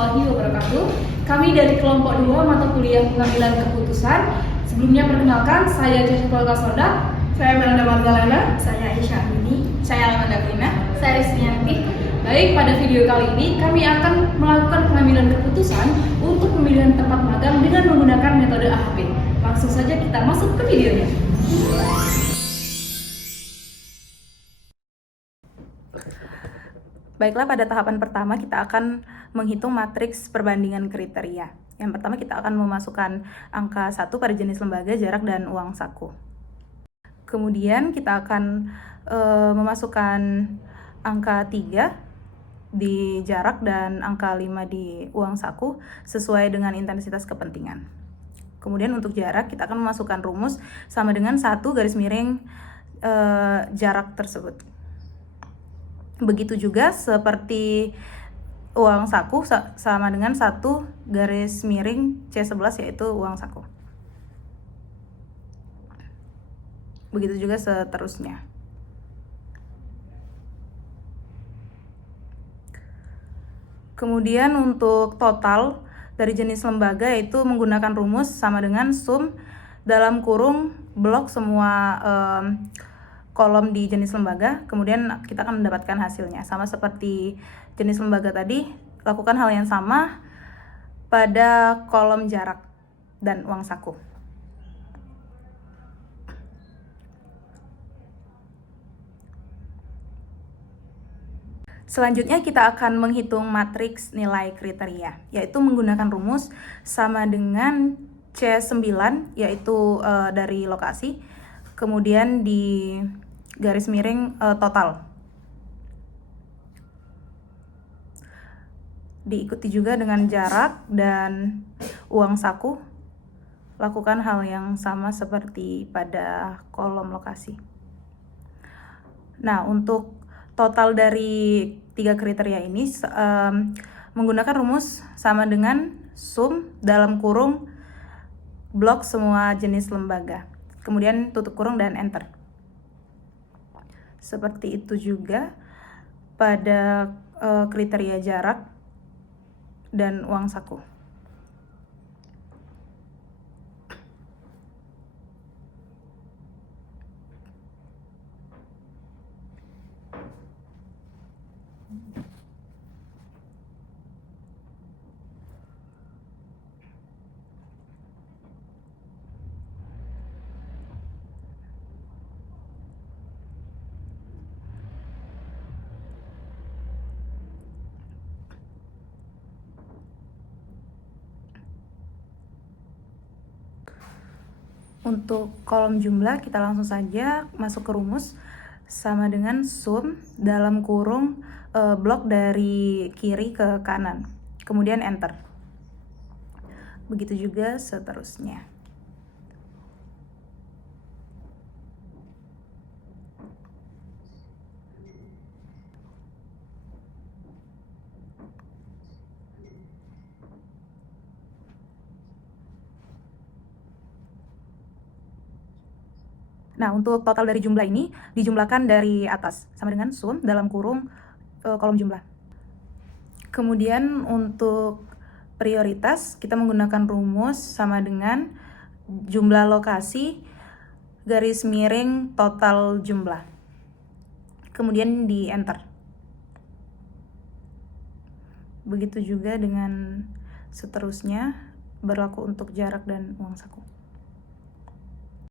warahmatullahi wabarakatuh. Kami dari kelompok 2 mata kuliah pengambilan keputusan. Sebelumnya perkenalkan, saya Jessica Kasoda. Saya Melanda Magdalena. Saya Aisyah Amini. Saya Amanda Brina. Saya Ristianti. Baik, pada video kali ini kami akan melakukan pengambilan keputusan untuk pemilihan tempat magang dengan menggunakan metode AHP. Langsung saja kita masuk ke videonya. Baiklah, pada tahapan pertama kita akan menghitung matriks perbandingan kriteria. Yang pertama kita akan memasukkan angka 1 pada jenis lembaga, jarak, dan uang saku. Kemudian kita akan memasukkan angka 3 di jarak dan angka 5 di uang saku sesuai dengan intensitas kepentingan. Kemudian untuk jarak kita akan memasukkan rumus sama dengan 1 garis miring jarak tersebut. Begitu juga seperti uang saku sama dengan 1 garis miring C11 yaitu uang saku. Begitu juga seterusnya. Kemudian untuk total dari jenis lembaga yaitu menggunakan rumus sama dengan sum dalam kurung blok semua kolom di jenis lembaga, kemudian kita akan mendapatkan hasilnya. Sama seperti jenis lembaga tadi, lakukan hal yang sama pada kolom jarak dan uang saku. Selanjutnya kita akan menghitung matriks nilai kriteria, yaitu menggunakan rumus sama dengan C9, yaitu dari lokasi, kemudian di garis miring total. Diikuti juga dengan jarak dan uang saku. Lakukan hal yang sama seperti pada kolom lokasi. Nah, untuk total dari 3 kriteria ini menggunakan rumus sama dengan sum dalam kurung blok semua jenis lembaga. Kemudian tutup kurung dan enter. Seperti itu juga pada kriteria jarak dan uang saku. Untuk kolom jumlah kita langsung saja masuk ke rumus sama dengan sum dalam kurung blok dari kiri ke kanan, kemudian enter. Begitu juga seterusnya. Nah, untuk total dari jumlah ini dijumlahkan dari atas sama dengan sum dalam kurung kolom jumlah. Kemudian untuk prioritas kita menggunakan rumus sama dengan jumlah lokasi garis miring total jumlah. Kemudian di enter. Begitu juga dengan seterusnya berlaku untuk jarak dan uang saku.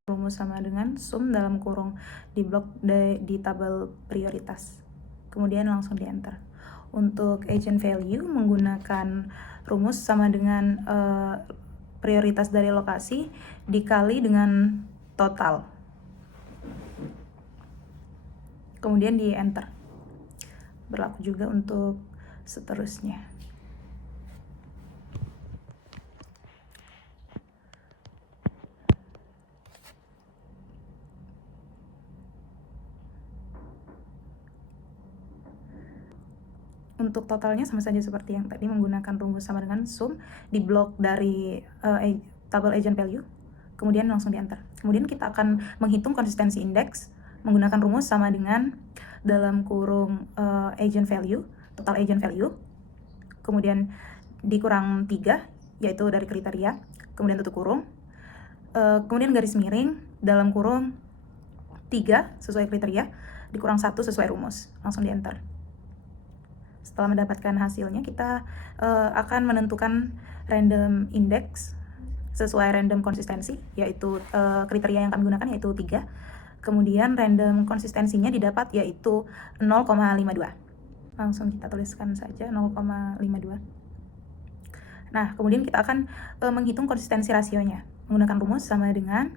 Rumus sama dengan sum dalam kurung di blok di tabel prioritas, kemudian langsung di enter. Untuk agent value menggunakan rumus sama dengan prioritas dari lokasi dikali dengan total, kemudian di enter. Berlaku juga untuk seterusnya. Untuk totalnya sama saja seperti yang tadi, menggunakan rumus sama dengan sum di blok dari tabel agent value, kemudian langsung di enter. Kemudian kita akan menghitung konsistensi indeks menggunakan rumus sama dengan dalam kurung agent value, total agent value, kemudian dikurang 3, yaitu dari kriteria, kemudian tutup kurung, kemudian garis miring, dalam kurung 3 sesuai kriteria, dikurang 1 sesuai rumus. Langsung di enter. Setelah mendapatkan hasilnya, kita akan menentukan random index sesuai random konsistensi, yaitu kriteria yang kami gunakan yaitu 3. Kemudian random konsistensinya didapat yaitu 0,52. Langsung kita tuliskan saja 0,52. Nah, kemudian kita akan menghitung konsistensi rasionya menggunakan rumus sama dengan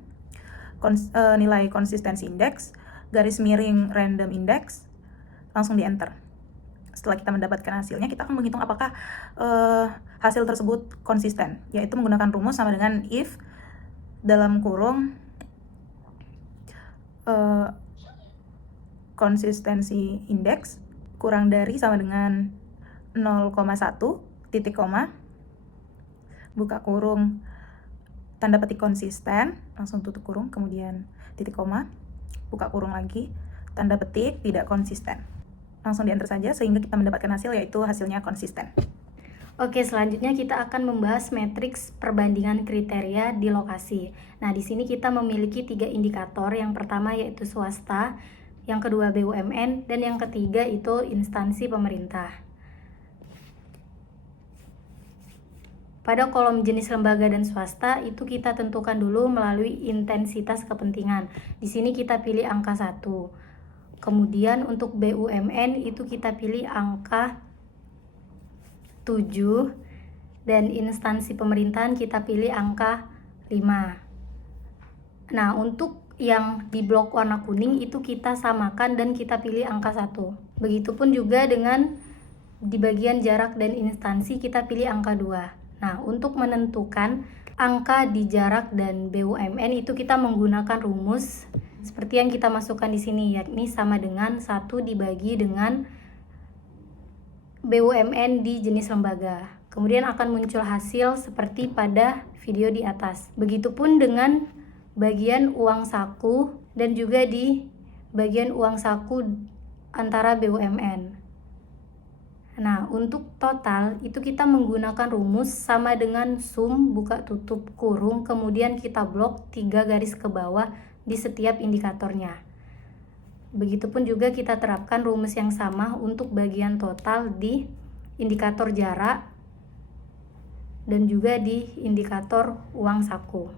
nilai konsistensi indeks garis miring random index, langsung di enter. Setelah kita mendapatkan hasilnya, kita akan menghitung apakah hasil tersebut konsisten, yaitu menggunakan rumus sama dengan if dalam kurung konsistensi indeks kurang dari sama dengan 0,1 titik koma buka kurung tanda petik konsisten, langsung tutup kurung, kemudian titik koma, buka kurung lagi, tanda petik tidak konsisten. Langsung di enter saja sehingga kita mendapatkan hasil, yaitu hasilnya konsisten. Oke, selanjutnya kita akan membahas matriks perbandingan kriteria di lokasi. Nah, di sini kita memiliki 3 indikator. Yang pertama yaitu swasta, yang kedua BUMN, dan yang ketiga itu instansi pemerintah. Pada kolom jenis lembaga dan swasta itu kita tentukan dulu melalui intensitas kepentingan. Di sini kita pilih angka 1. Kemudian untuk BUMN itu kita pilih angka 7, dan instansi pemerintahan kita pilih angka 5. Nah, untuk yang di blok warna kuning itu kita samakan dan kita pilih angka 1. Begitupun juga dengan di bagian jarak dan instansi kita pilih angka 2. Nah, untuk menentukan angka di jarak dan BUMN itu kita menggunakan rumus seperti yang kita masukkan di sini, yakni sama dengan 1 dibagi dengan BUMN di jenis lembaga. Kemudian akan muncul hasil seperti pada video di atas. Begitupun dengan bagian uang saku dan juga di bagian uang saku antara BUMN. Nah, untuk total itu kita menggunakan rumus sama dengan sum buka tutup kurung, kemudian kita blok 3 garis ke bawah di setiap indikatornya. Begitupun juga kita terapkan rumus yang sama untuk bagian total di indikator jarak dan juga di indikator uang saku.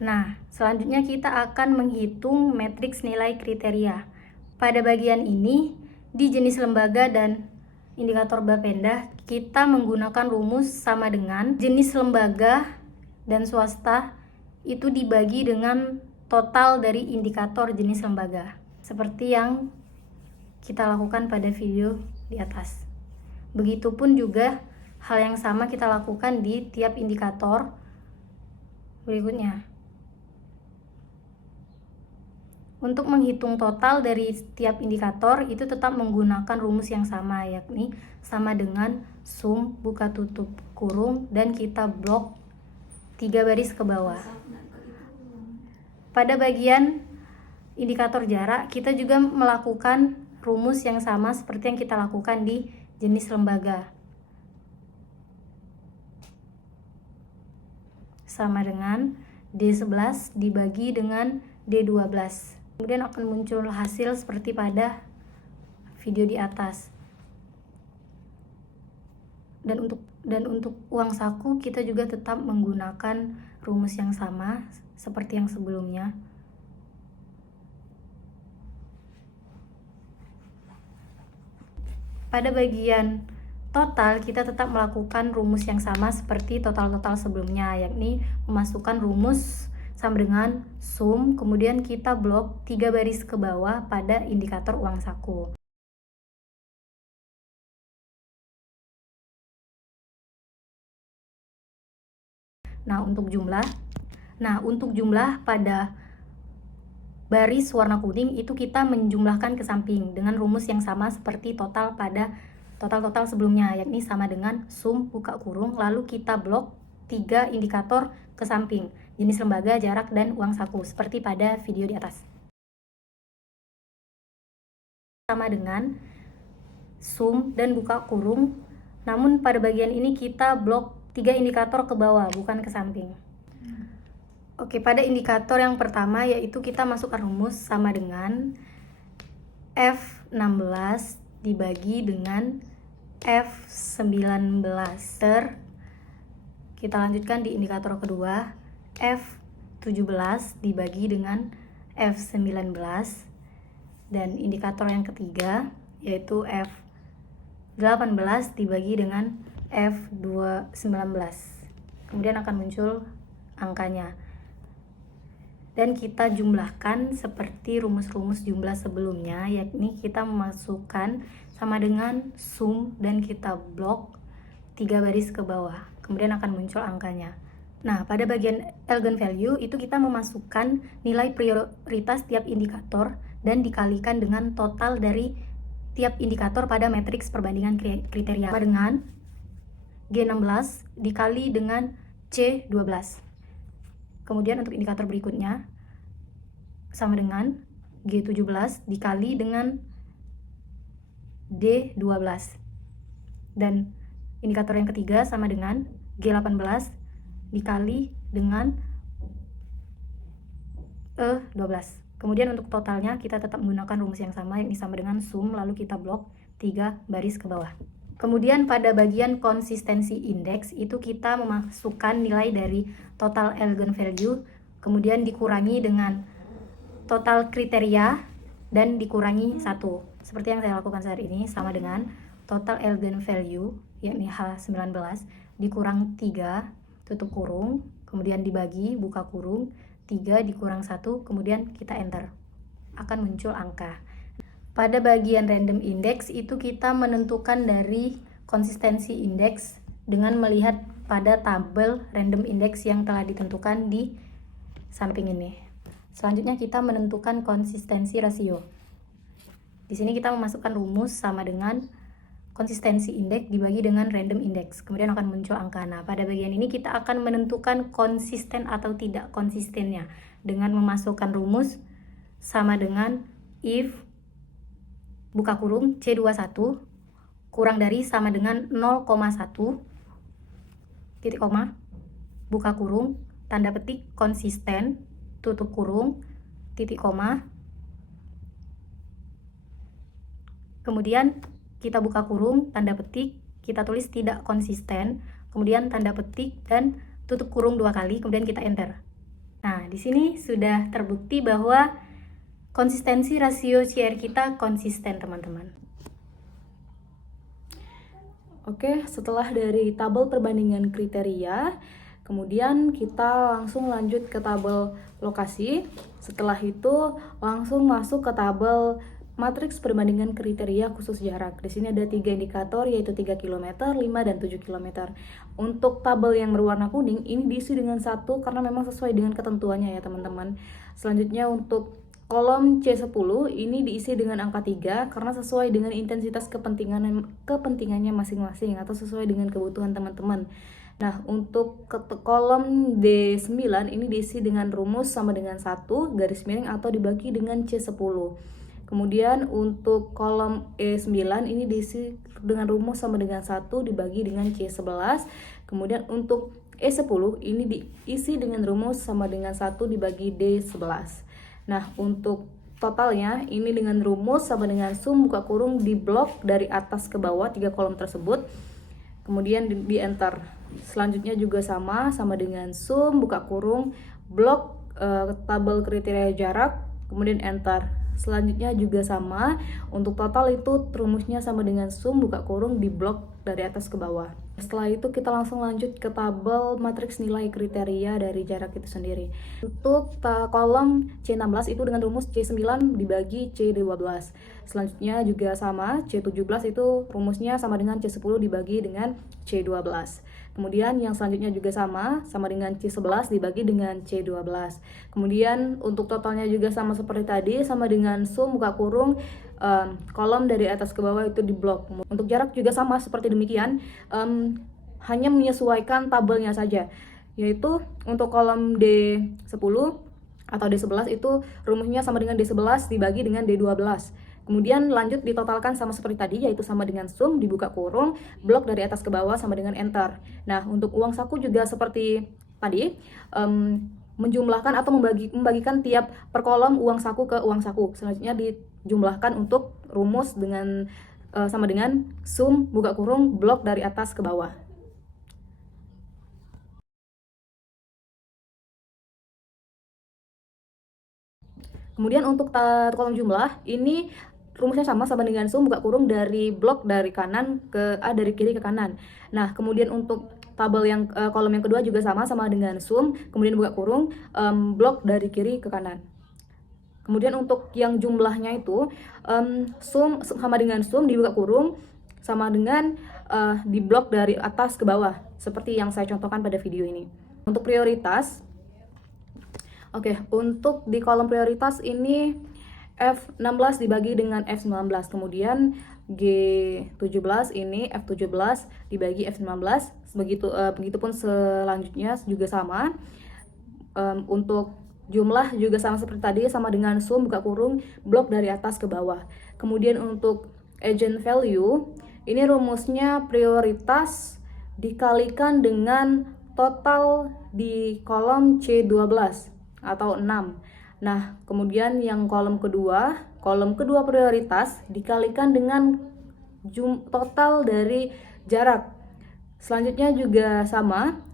Nah, selanjutnya kita akan menghitung matriks nilai kriteria. Pada bagian ini, di jenis lembaga dan indikator Bapenda, kita menggunakan rumus sama dengan jenis lembaga dan swasta itu dibagi dengan total dari indikator jenis lembaga. Seperti yang kita lakukan pada video di atas. Begitupun juga hal yang sama kita lakukan di tiap indikator berikutnya. Untuk menghitung total dari setiap indikator itu tetap menggunakan rumus yang sama, yakni sama dengan sum buka tutup kurung dan kita blok 3 baris ke bawah. Pada bagian indikator jarak kita juga melakukan rumus yang sama seperti yang kita lakukan di jenis lembaga. Sama dengan D11 dibagi dengan D12. Kemudian akan muncul hasil seperti pada video di atas. Dan untuk uang saku kita juga tetap menggunakan rumus yang sama seperti yang sebelumnya. Pada bagian total kita tetap melakukan rumus yang sama seperti total-total sebelumnya, yakni memasukkan rumus sama dengan sum, kemudian kita blok 3 baris ke bawah pada indikator uang saku. Nah, untuk jumlah pada baris warna kuning itu kita menjumlahkan ke samping dengan rumus yang sama seperti total pada total sebelumnya, yakni sama dengan sum buka kurung lalu kita blok 3 indikator ke samping, jenis lembaga, jarak, dan uang saku seperti pada video di atas. Sama dengan sum, dan buka kurung. Namun pada bagian ini kita blok 3 indikator ke bawah, bukan ke samping. Oke, pada indikator yang pertama yaitu kita masukkan rumus sama dengan F16 dibagi dengan F19. Kita lanjutkan di indikator kedua, F17 dibagi dengan F19. Dan indikator yang ketiga yaitu F18 dibagi dengan F19. Kemudian akan muncul angkanya. Dan kita jumlahkan seperti rumus-rumus jumlah sebelumnya, yakni kita memasukkan sama dengan sum dan kita blok 3 baris ke bawah. Kemudian akan muncul angkanya. Nah, pada bagian eigenvalue itu kita memasukkan nilai prioritas tiap indikator dan dikalikan dengan total dari tiap indikator pada matriks perbandingan kriteria. Sama dengan G16 dikali dengan C12. Kemudian untuk indikator berikutnya sama dengan G17 dikali dengan D12. Dan indikator yang ketiga sama dengan G18 dikali dengan E12. Kemudian untuk totalnya kita tetap menggunakan rumus yang sama, yakni sama dengan sum, lalu kita blok 3 baris ke bawah. Kemudian pada bagian konsistensi indeks itu kita memasukkan nilai dari total eigenvalue, kemudian dikurangi dengan total kriteria dan dikurangi 1. Seperti yang saya lakukan saat ini, sama dengan total eigenvalue yakni H19 dikurang 3 tutup kurung, kemudian dibagi buka kurung 3 dikurang 1, kemudian kita enter. Akan muncul angka. Pada bagian random index itu kita menentukan dari konsistensi indeks dengan melihat pada tabel random index yang telah ditentukan di samping ini. Selanjutnya kita menentukan konsistensi rasio. Di sini kita memasukkan rumus sama dengan konsistensi indeks dibagi dengan random index. Kemudian akan muncul angka. Nah, pada bagian ini kita akan menentukan konsisten atau tidak konsistennya dengan memasukkan rumus sama dengan if buka kurung C21 kurang dari sama dengan 0,1 titik koma buka kurung tanda petik konsisten tutup kurung titik koma, kemudian kita buka kurung tanda petik, kita tulis tidak konsisten, kemudian tanda petik dan tutup kurung 2 kali, kemudian kita enter. Nah, di sini sudah terbukti bahwa konsistensi rasio CR kita konsisten, teman-teman. Oke, setelah dari tabel perbandingan kriteria, kemudian kita langsung lanjut ke tabel lokasi. Setelah itu langsung masuk ke tabel matriks perbandingan kriteria khusus jarak. Di sini ada 3 indikator yaitu 3 km, 5 dan 7 km. Untuk tabel yang berwarna kuning ini diisi dengan 1 karena memang sesuai dengan ketentuannya ya, teman-teman. Selanjutnya untuk kolom C10 ini diisi dengan angka 3 karena sesuai dengan intensitas kepentingannya masing-masing atau sesuai dengan kebutuhan teman-teman. Nah, untuk kolom D9 ini diisi dengan rumus sama dengan 1 garis miring atau dibagi dengan C10. Kemudian untuk kolom E9 ini diisi dengan rumus sama dengan 1 dibagi dengan C11. Kemudian untuk E10 ini diisi dengan rumus sama dengan 1 dibagi D11. Nah, untuk totalnya ini dengan rumus sama dengan sum buka kurung di blok dari atas ke bawah 3 kolom tersebut. Kemudian di enter. Selanjutnya juga sama dengan sum buka kurung blok tabel kriteria jarak, kemudian enter. Selanjutnya juga sama, untuk total itu rumusnya sama dengan sum buka kurung di blok dari atas ke bawah. Setelah itu kita langsung lanjut ke tabel matriks nilai kriteria dari jarak itu sendiri. Untuk kolom C16 itu dengan rumus C9 dibagi C12. Selanjutnya juga sama, C17 itu rumusnya sama dengan C10 dibagi dengan C12. Kemudian yang selanjutnya juga sama dengan C11 dibagi dengan C12. Kemudian untuk totalnya juga sama seperti tadi, sama dengan sum buka kurung kolom dari atas ke bawah itu di blok. Untuk jarak juga sama seperti demikian, hanya menyesuaikan tabelnya saja, yaitu untuk kolom D10 atau D11 itu rumusnya sama dengan D11 dibagi dengan D12. Kemudian lanjut ditotalkan sama seperti tadi, yaitu sama dengan sum dibuka kurung, blok dari atas ke bawah sama dengan enter. Nah, untuk uang saku juga seperti tadi, menjumlahkan atau membagikan tiap per kolom uang saku ke uang saku. Selanjutnya dijumlahkan untuk rumus dengan sama dengan sum buka kurung blok dari atas ke bawah. Kemudian untuk kolom jumlah ini rumusnya sama dengan sum buka kurung dari blok dari kanan ke dari kiri ke kanan. Nah, kemudian untuk tabel yang kolom yang kedua juga sama dengan sum kemudian buka kurung blok dari kiri ke kanan. Kemudian untuk yang jumlahnya itu sum sama dengan sum dibuka kurung sama dengan di blok dari atas ke bawah seperti yang saya contohkan pada video ini. Untuk prioritas, oke, untuk di kolom prioritas ini F16 dibagi dengan F19, kemudian G17 ini F17 dibagi F19, begitupun selanjutnya juga sama. Untuk jumlah juga sama seperti tadi, sama dengan sum buka kurung blok dari atas ke bawah. Kemudian untuk agent value, ini rumusnya prioritas dikalikan dengan total di kolom C12 atau 6. Nah, kemudian yang kolom kedua prioritas dikalikan dengan total dari jarak. Selanjutnya juga sama,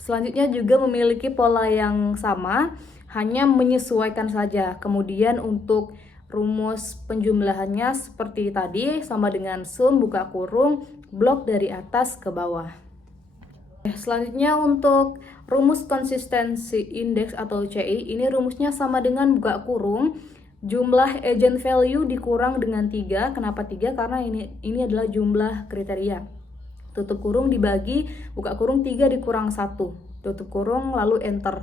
selanjutnya juga memiliki pola yang sama, hanya menyesuaikan saja. Kemudian untuk rumus penjumlahannya seperti tadi, sama dengan sum buka kurung blok dari atas ke bawah. Selanjutnya untuk rumus konsistensi indeks atau CI, ini rumusnya sama dengan buka kurung jumlah agent value dikurang dengan 3. Kenapa 3? Karena ini adalah jumlah kriteria. Tutup kurung dibagi buka kurung 3 dikurang 1. Tutup kurung lalu enter.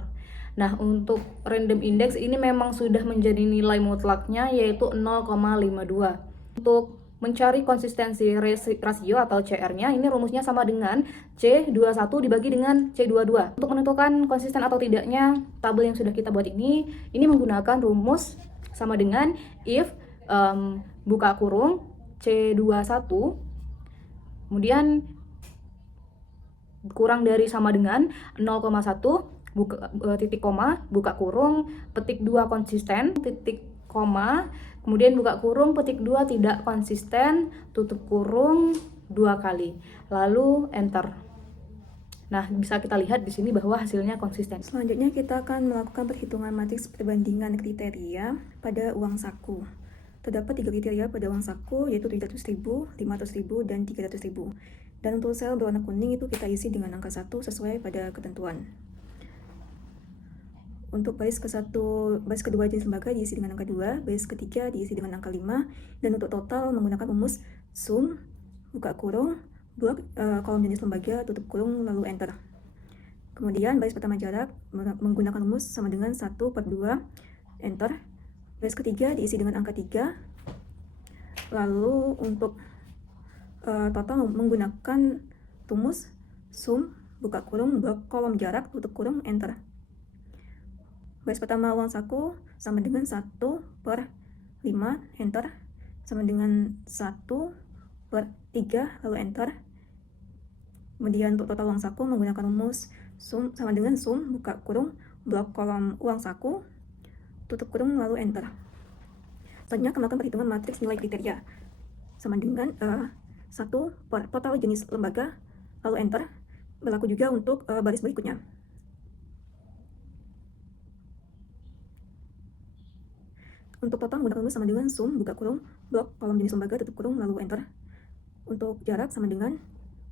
Nah, untuk random index ini memang sudah menjadi nilai mutlaknya yaitu 0,52. Untuk mencari konsistensi rasio atau CR-nya, ini rumusnya sama dengan C21 dibagi dengan C22. Untuk menentukan konsisten atau tidaknya tabel yang sudah kita buat ini menggunakan rumus sama dengan if buka kurung C21 kemudian kurang dari sama dengan 0,1 titik koma buka kurung petik 2 konsisten titik koma kemudian buka kurung petik 2 tidak konsisten tutup kurung 2 kali lalu enter. Nah, bisa kita lihat di sini bahwa hasilnya konsisten. Selanjutnya kita akan melakukan perhitungan matriks perbandingan kriteria pada uang saku. Terdapat 3 kriteria pada uang saku, yaitu 700.000, 500.000, dan 300.000. Dan untuk sel berwarna kuning itu kita isi dengan angka 1 sesuai pada ketentuan. Untuk baris kedua jenis lembaga diisi dengan angka 2, baris ketiga diisi dengan angka 5, dan untuk total menggunakan rumus sum, buka kurung, blok kolom jenis lembaga, tutup kurung, lalu enter. Kemudian baris pertama jarak menggunakan rumus sama dengan 1/2, enter. Baris ketiga diisi dengan angka 3. Lalu untuk total menggunakan rumus sum, buka kurung, blok kolom jarak, tutup kurung, enter. Baris pertama uang saku sama dengan 1/5, enter. Sama dengan 1/3, lalu enter. Kemudian untuk total uang saku menggunakan rumus sum sama dengan sum, buka kurung, blok kolom uang saku, tutup kurung, lalu enter. Selanjutnya akan melakukan perhitungan matriks nilai kriteria sama dengan 1 per total jenis lembaga, lalu enter. Berlaku juga untuk baris berikutnya. Untuk total menggunakan rumus sama dengan sum, buka kurung, blok kolom jenis lembaga, tutup kurung, lalu enter. Untuk jarak sama dengan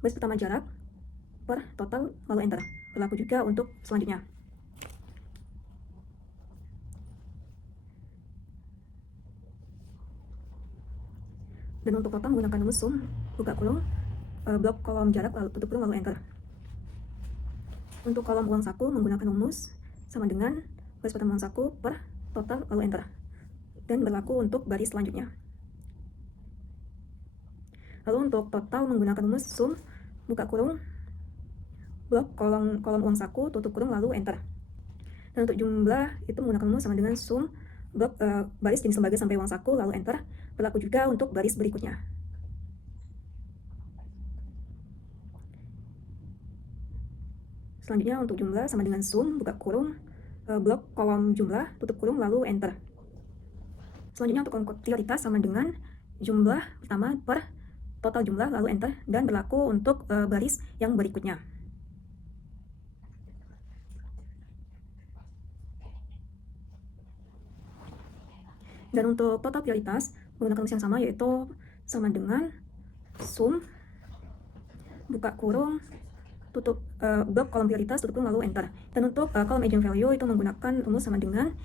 baris pertama jarak per total, lalu enter. Berlaku juga untuk selanjutnya. Dan untuk total menggunakan rumus sum, buka kurung, blok kolom jarak, lalu tutup kurung, lalu enter. Untuk kolom uang saku menggunakan rumus sama dengan baris pertama uang saku per total, lalu enter. Dan berlaku untuk baris selanjutnya. Lalu untuk total menggunakan rumus sum, buka kurung, blok kolom uang saku, tutup kurung, lalu enter. Dan untuk jumlah itu menggunakan rumus sama dengan sum, blok baris jenis lembaga sampai uang saku, lalu enter. Berlaku juga untuk baris berikutnya. Selanjutnya untuk jumlah sama dengan sum, buka kurung, blok kolom jumlah, tutup kurung, lalu enter. Selanjutnya untuk kolom prioritas sama dengan jumlah pertama per total jumlah, lalu enter, dan berlaku untuk baris yang berikutnya. Dan untuk total prioritas menggunakan rumus yang sama, yaitu sama dengan sum, buka kurung, tutup blok kolom prioritas, tutup kurung, lalu enter. Dan untuk kolom eigenvalue itu menggunakan rumus sama dengan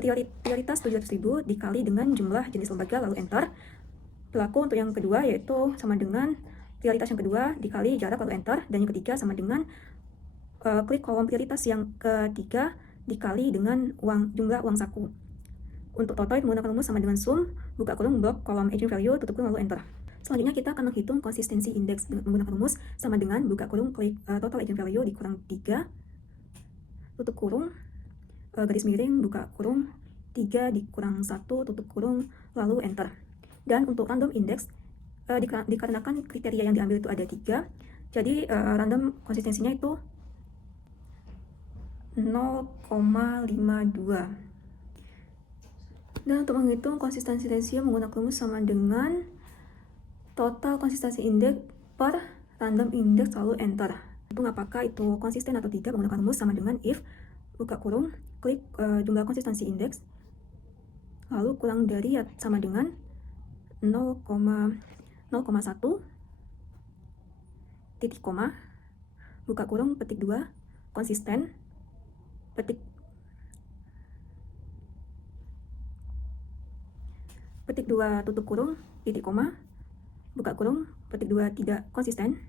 prioritas 700.000 dikali dengan jumlah jenis lembaga, lalu enter. Berlaku untuk yang kedua, yaitu sama dengan prioritas yang kedua dikali jarak, lalu enter. Dan yang ketiga sama dengan klik kolom prioritas yang ketiga dikali dengan jumlah uang saku. Untuk total menggunakan rumus sama dengan sum, buka kurung, blok kolom eigenvalue, tutup kurung, lalu enter. Selanjutnya kita akan menghitung konsistensi indeks menggunakan rumus sama dengan buka kurung, klik total eigenvalue dikurang 3, tutup kurung, garis miring, buka kurung, 3 dikurang 1, tutup kurung, lalu enter. Dan untuk random index, dikarenakan kriteria yang diambil itu ada 3, jadi random konsistensinya itu 0,52. Dan untuk menghitung konsistensi menggunakan rumus sama dengan total konsistensi indeks per random index, lalu enter. Hitung apakah itu konsisten atau tidak menggunakan rumus sama dengan if, buka kurung, klik jumlah konsistensi indeks, lalu kurang dari sama dengan 0,1, titik koma, buka kurung, petik 2, konsisten, petik 2, tutup kurung, titik koma, buka kurung, petik 2, tidak konsisten,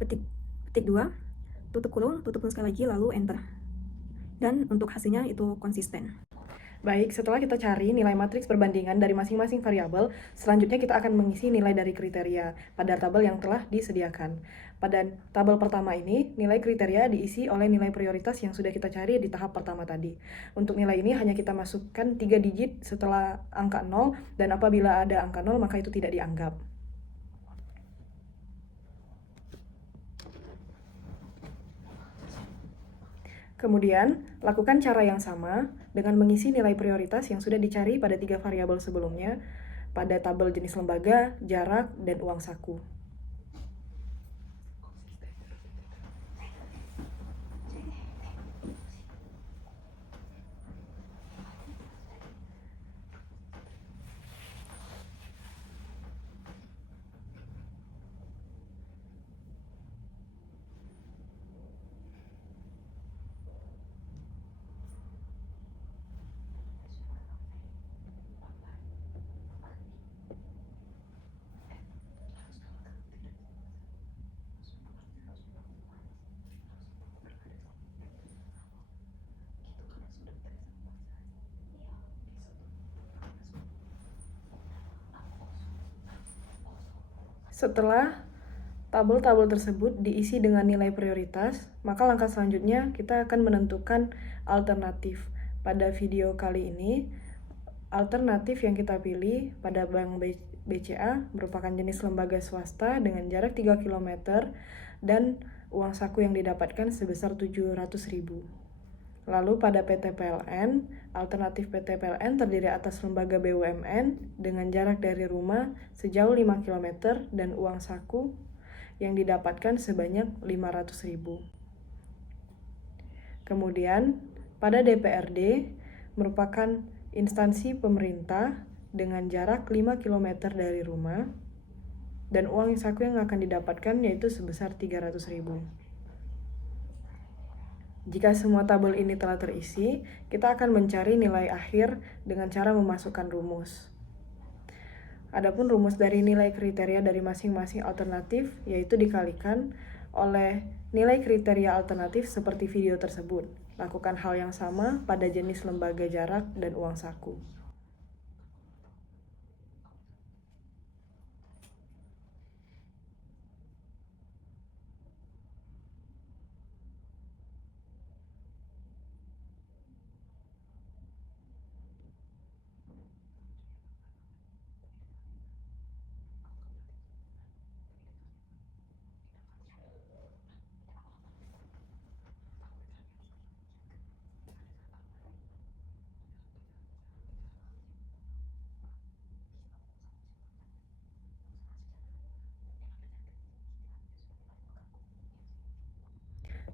petik 2, tutup kurung sekali lagi, lalu enter. Dan untuk hasilnya itu konsisten. Baik, setelah kita cari nilai matriks perbandingan dari masing-masing variabel, selanjutnya kita akan mengisi nilai dari kriteria pada tabel yang telah disediakan. Pada tabel pertama ini, nilai kriteria diisi oleh nilai prioritas yang sudah kita cari di tahap pertama tadi. Untuk nilai ini hanya kita masukkan 3 digit setelah angka 0, dan apabila ada angka 0 maka itu tidak dianggap. Kemudian, lakukan cara yang sama dengan mengisi nilai prioritas yang sudah dicari pada 3 variabel sebelumnya pada tabel jenis lembaga, jarak, dan uang saku. Setelah tabel-tabel tersebut diisi dengan nilai prioritas, maka langkah selanjutnya kita akan menentukan alternatif. Pada video kali ini, alternatif yang kita pilih pada Bank BCA merupakan jenis lembaga swasta dengan jarak 3 km dan uang saku yang didapatkan sebesar 700.000. Lalu pada PT PLN, alternatif PT PLN terdiri atas lembaga BUMN dengan jarak dari rumah sejauh 5 km dan uang saku yang didapatkan sebanyak 500.000. Kemudian, pada DPRD merupakan instansi pemerintah dengan jarak 5 km dari rumah dan uang saku yang akan didapatkan yaitu sebesar 300.000. Jika semua tabel ini telah terisi, kita akan mencari nilai akhir dengan cara memasukkan rumus. Adapun rumus dari nilai kriteria dari masing-masing alternatif yaitu dikalikan oleh nilai kriteria alternatif seperti video tersebut. Lakukan hal yang sama pada jenis lembaga, jarak, dan uang saku.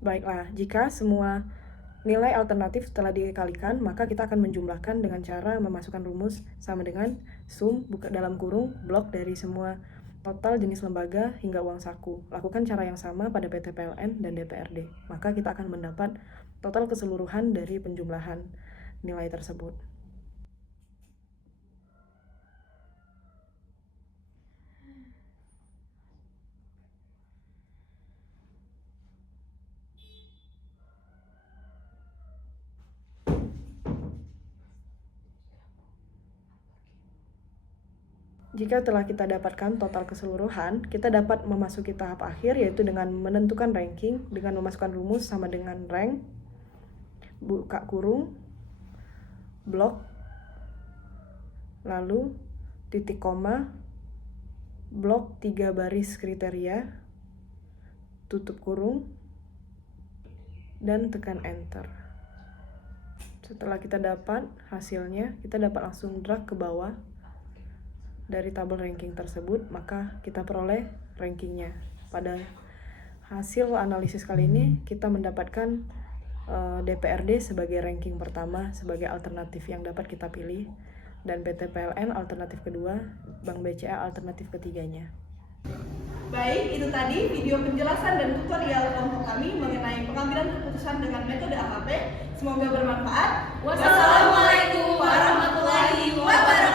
Baiklah, jika semua nilai alternatif telah dikalikan, maka kita akan menjumlahkan dengan cara memasukkan rumus sama dengan sum buka dalam kurung blok dari semua total jenis lembaga hingga uang saku. Lakukan cara yang sama pada PT PLN dan DPRD. Maka kita akan mendapat total keseluruhan dari penjumlahan nilai tersebut. Jika telah kita dapatkan total keseluruhan, kita dapat memasuki tahap akhir, yaitu dengan menentukan ranking dengan memasukkan rumus sama dengan rank buka kurung blok lalu titik koma blok 3 baris kriteria tutup kurung dan tekan enter. Setelah kita dapat hasilnya, kita dapat langsung drag ke bawah dari tabel ranking tersebut, maka kita peroleh rankingnya. Pada hasil analisis kali ini, kita mendapatkan DPRD sebagai ranking pertama, sebagai alternatif yang dapat kita pilih, dan PT PLN alternatif kedua, Bank BCA alternatif ketiganya. Baik, itu tadi video penjelasan dan tutorial kelompok kami mengenai pengambilan keputusan dengan metode AHP. Semoga bermanfaat. Wassalamualaikum warahmatullahi wabarakatuh.